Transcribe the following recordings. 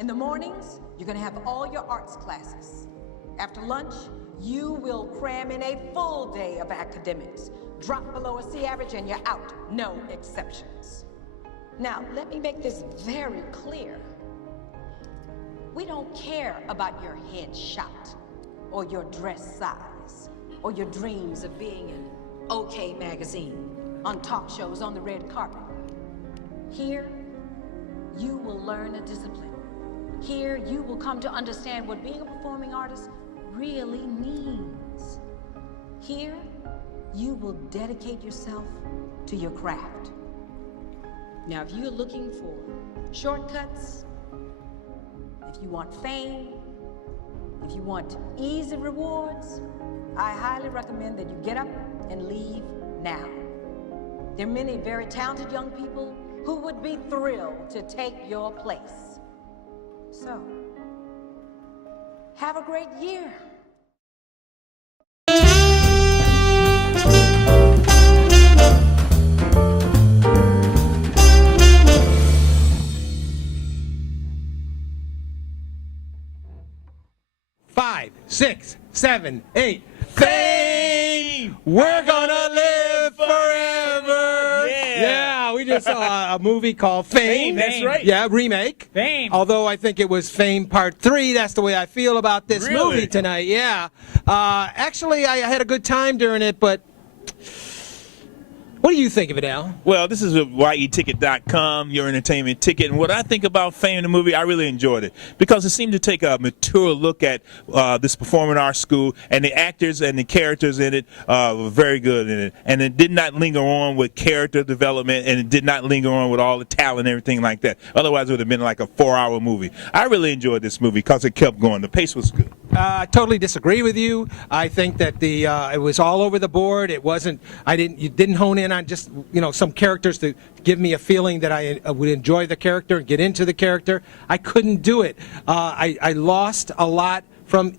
In the mornings, you're gonna have all your arts classes. After lunch, you will cram in a full day of academics. Drop below a C average and you're out, no exceptions. Now, let me make this very clear. We don't care about your headshot, or your dress size, or your dreams of being in OK Magazine, on talk shows, on the red carpet. Here, you will learn a discipline. Here, you will come to understand what being a performing artist really means. Here, you will dedicate yourself to your craft. Now, if you're looking for shortcuts, if you want fame, if you want easy rewards, I highly recommend that you get up and leave now. There are many very talented young people who would be thrilled to take your place. So, have a great year. Five, 6, 7, 8. Fame! We're gonna live forever! Yeah, we just saw a movie called Fame. That's right. Yeah, remake. Fame. Although I think it was Fame Part 3. That's the way I feel about this Really? movie tonight, yeah. Actually, I had a good time during it, but what do you think of it, Al? Well, this is YETicket.com, your entertainment ticket. And what I think about Fame, the movie, I really enjoyed it because it seemed to take a mature look at this performing arts school, and the actors and the characters in it were very good in it. And it did not linger on with character development, and it did not linger on with all the talent and everything like that. Otherwise, it would have been like a 4-hour movie. I really enjoyed this movie because it kept going. The pace was good. I totally disagree with you. I think that it was all over the board. It wasn't. You didn't hone in on just some characters to give me a feeling that I would enjoy the character and get into the character. I couldn't do it. I lost a lot from.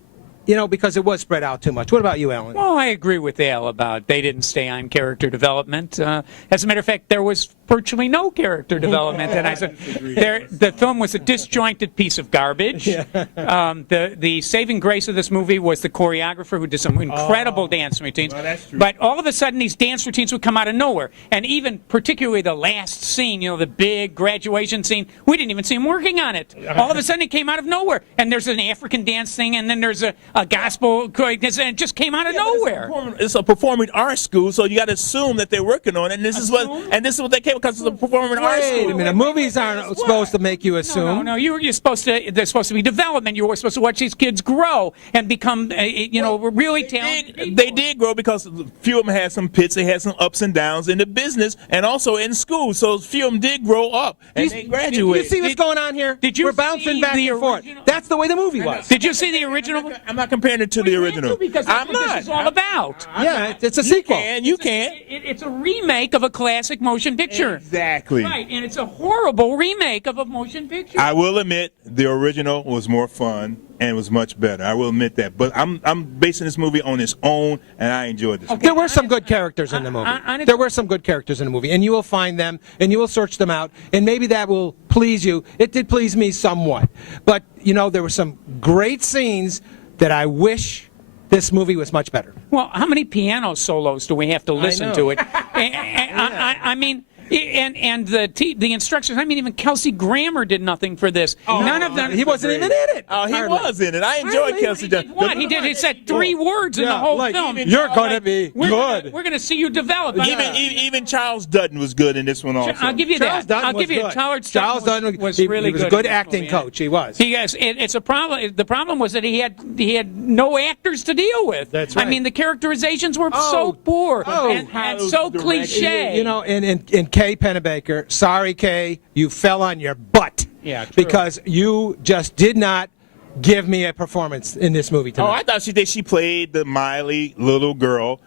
Because it was spread out too much. What about you, Alan? Well, I agree with Al about they didn't stay on character development. As a matter of fact, there was virtually no character development. And I said, the film was a disjointed piece of garbage. Yeah. The saving grace of this movie was the choreographer who did some incredible dance routines. Well, that's true. But all of a sudden, these dance routines would come out of nowhere. And even particularly the last scene, the big graduation scene, we didn't even see him working on it. All of a sudden, it came out of nowhere. And there's an African dance thing, and then there's a gospel, and it just came out of nowhere. It's a performing arts school, so you got to assume that they're working on it. And this is what they came because it's a performing arts school. Wait a minute. Movies aren't supposed to make you assume. No. You're supposed to. There's supposed to be development. You were supposed to watch these kids grow and become, really talented people. They did grow because a few of them had some pits. They had some ups and downs in the business and also in school. So a few of them did grow up and they graduated. You see what's going on here? We're bouncing back and forth. That's the way the movie was. Did you see the original? I'm not comparing it to the original. Because that's what this is all about. Yeah, it's a sequel. You can. It's a remake of a classic motion picture. Exactly. Right, and it's a horrible remake of a motion picture. I will admit the original was more fun and was much better. I will admit that. But I'm basing this movie on its own, and I enjoyed this. There were some good characters in the movie. There were some good characters in the movie, and you will find them, and you will search them out, and maybe that will please you. It did please me somewhat. But, there were some great scenes that I wish this movie was much better. Well, how many piano solos do we have to listen to it? I mean, and the instructions. I mean, even Kelsey Grammer did nothing for this. None of them. He wasn't even in it. Oh, he was in it. I enjoyed Kelsey. What? He said 3 words in the whole film. You're going to be good. We're going to see you develop. Even Charles Dutton was good in this one also. I'll give you that. I'll give you Charles Dutton was really good. He was a good acting coach. He was. Yes, it's a problem. The problem was that he had no actors to deal with. That's right. I mean, the characterizations were so poor and so cliche. In Kay Pennebaker, sorry, Kay, you fell on your butt. Yeah, true. Because you just did not give me a performance in this movie tonight. Oh, I thought she did. She played the Miley little girl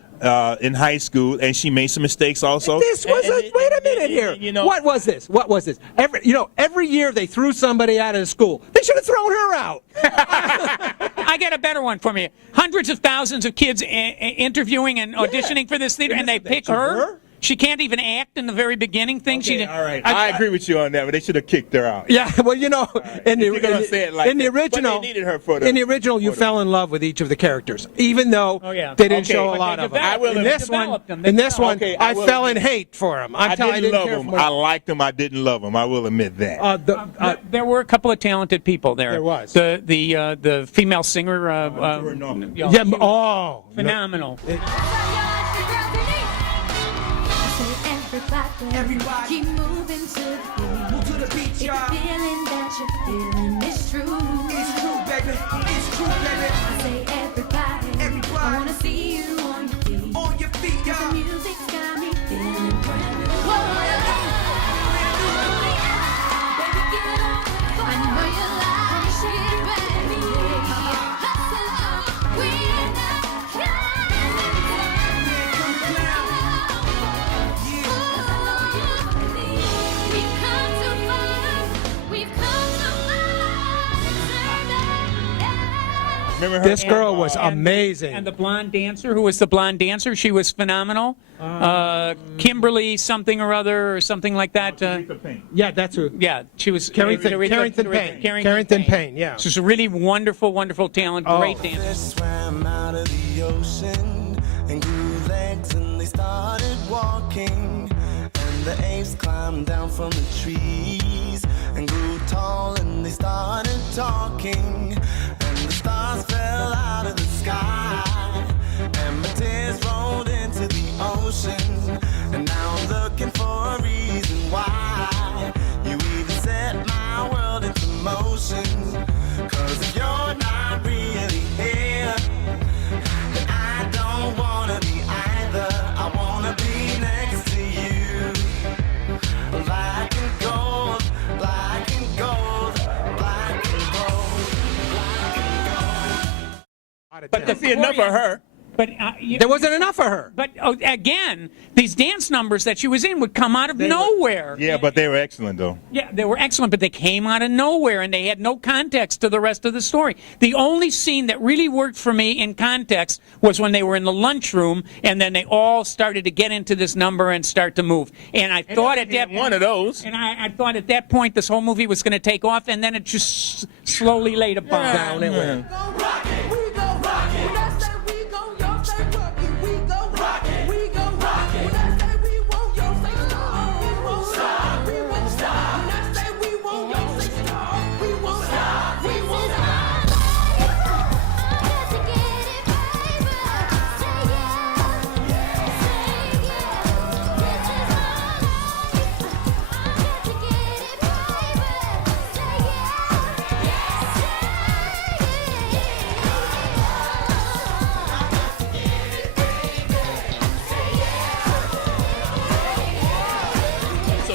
in high school, and she made some mistakes also. This was wait a minute here. What was this? What was this? Every year they threw somebody out of the school. They should have thrown her out. I got a better one for me. Hundreds of thousands of kids interviewing and auditioning for this theater, and they pick her. She can't even act in the very beginning thing. Okay, all right. I agree with you on that, but they should have kicked her out. Yeah, well, you know, in the original, they needed her for the, in the original, you fell in love with each of the characters, even though they didn't show a lot of them. In this one, I fell in hate for him. I didn't love him. I liked him. I didn't love him. I will admit that. There were a couple of talented people there. There was the female singer. Phenomenal. Everybody, keep moving to the beat. Move to the beat, y'all. If the feeling that you're feeling is true. It's true, baby. It's true, baby. I say everybody, I wanna see you on your feet. On your feet, y'all. The music's got me feeling brand new. Baby, get it on. I know you like shit, baby. Hustle, we're not This girl was amazing. And the blonde dancer, who was the blonde dancer, she was phenomenal. Kimberly something or other, or something like that. Yeah, that's who. Yeah, she was. Carrington Payne. Yeah. She's a really wonderful, wonderful talent. Great dancer. Swam out of the ocean and grew legs and they started walking. And the apes climbed down from the trees and grew tall and they started talking. And the stars fell out of the sky and my tears rolled into the ocean. And now I'm looking for a reason why you even set my world into motion. 'Cause if you're not really here, then I don't wanna be either. I wanna be next to you. Black and gold, black and gold, black and gold, black and gold. But to see enough of her. But there wasn't enough of her. But again, these dance numbers that she was in would come out of nowhere. Yeah, but they were excellent, though. Yeah, they were excellent, but they came out of nowhere, and they had no context to the rest of the story. The only scene that really worked for me in context was when they were in the lunchroom, and then they all started to get into this number and start to move. And I thought at that point, one of those. And I thought at that point this whole movie was going to take off, and then it just slowly laid a bomb. Down it went.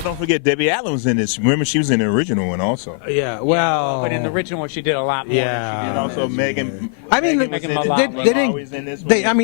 Don't forget Debbie Allen was in this. Remember, she was in the original one also. Yeah, well. But in the original one, she did a lot more. Yeah. And also Megan. I mean, Megan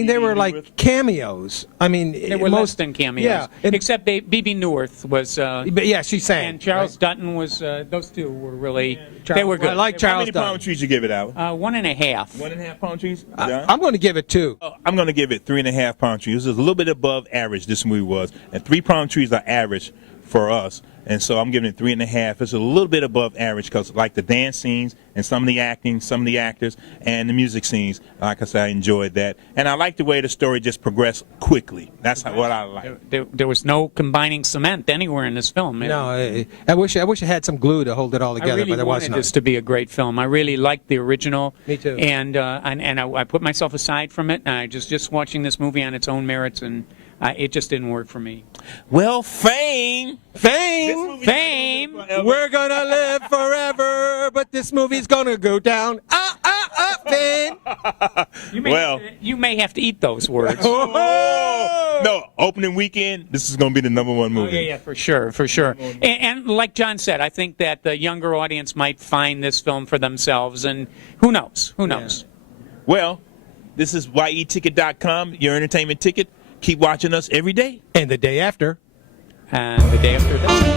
they were like cameos. I mean, they were less than cameos. Yeah, except Bebe Neuwirth was. But yeah, she sang. And Charles Dutton was. Those two were really. They were good. I like Charles Dutton. How many palm trees you give it out? 1.5. 1.5 palm trees. I'm going to give it 2. I'm going to give it 3.5 palm trees. It was a little bit above average. This movie was, and 3 palm trees are average for us, and so I'm giving it 3.5. It's a little bit above average because, like the dance scenes and some of the acting, some of the actors, and the music scenes, like I said, I enjoyed that, and I like the way the story just progressed quickly. That's what I like. There was no combining cement anywhere in this film. No, I wish it had some glue to hold it all together, I really but there wasn't. wanted this to be a great film. I really liked the original. Me too. And I put myself aside from it, and I just watching this movie on its own merits, and it just didn't work for me. Well, fame. We're gonna live forever, but this movie's gonna go down. Fame. You may have to eat those words. No, opening weekend, this is going to be the #1 movie. Yeah, for sure. And like John said, I think that the younger audience might find this film for themselves, and who knows? Yeah. Well, this is yeticket.com, your entertainment ticket. Keep watching us every day. And the day after. And the day after that.